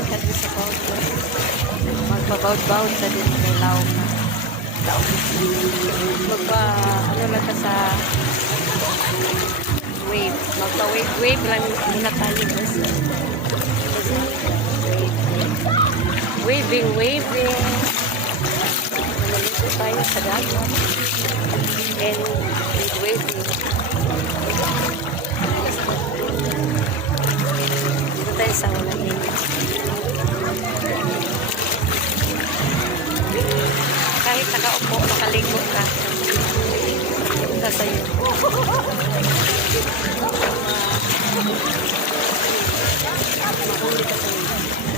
Kati sa baut. Magbabaut-baut sa din may laong na. Ano lang ka sa wave. Magpa-wave lang muna tayo. Waving. Nalito tayo sa dagat. And waving. Dito tayo sa walang init. Kahit nakaupo, makaligo ka. Punta sa'yo.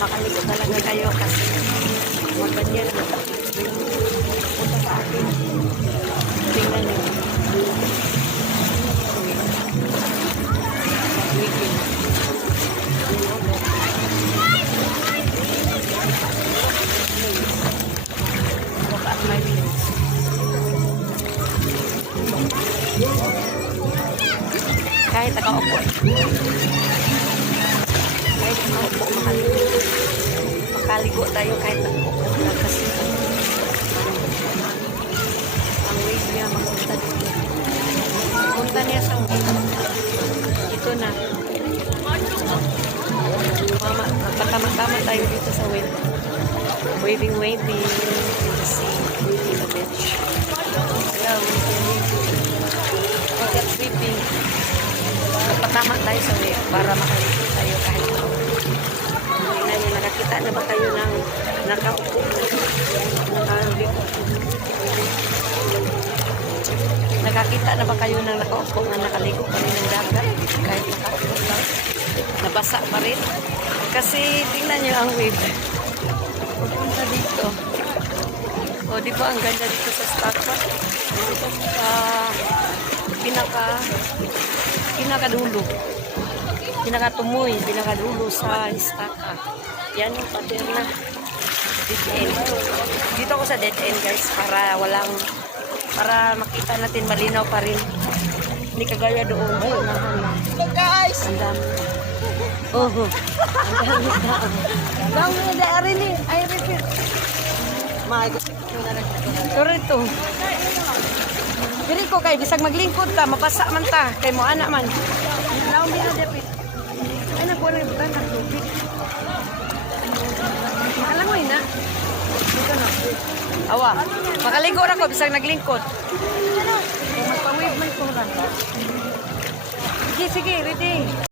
Makaligo talaga kayo kasi maganyan. Punta sa akin. Tingnan nyo. Weekend. Look at my place. Kahit nakaupo. Makaligo tayo kahit nakaupo lang kasi ang wave niya mapunta dito. Punta niya sa wave. Ito na. Magpatama-tama tayo dito sa wave. Waving in the sea, in the beach. Yeah, waving. Forget sweeping. Magpatama tayo sa wave para makaligo tayo kahit tingnan niyo, nakakita na ba kayo ng nakaupo? Nakakita na ba kayo ng nakaupo na nakaligo pa rin ng dagat? Kahit nakaupo lang. Nabasa pa rin. Kasi tingnan niyo ang wave. Pupunta dito. O, di ba ang ganda dito sa Starbucks? Dito sa pinakadulo. Pinakatumoy, pinakadulo sa Istaka. Yan yung pader na dead end. Dito ako sa dead end guys para makita natin malinaw pa rin. Hindi kagaya doon. So guys! Ang dami. Oh, ang dami tao. Dami na daarin eh. Ay, repeat. Pero ito. Diri ko kay bisag maglingkod ka, mapasa man ta. Kay mo anak man. Laong binadapit. Ay, nakuha na yung butan ng tubig. Alangoy na. Dito na. Awa, makaligo na ko, bisag naglingkod. Ano? Magpa-wave man ko lang. Sige, ready.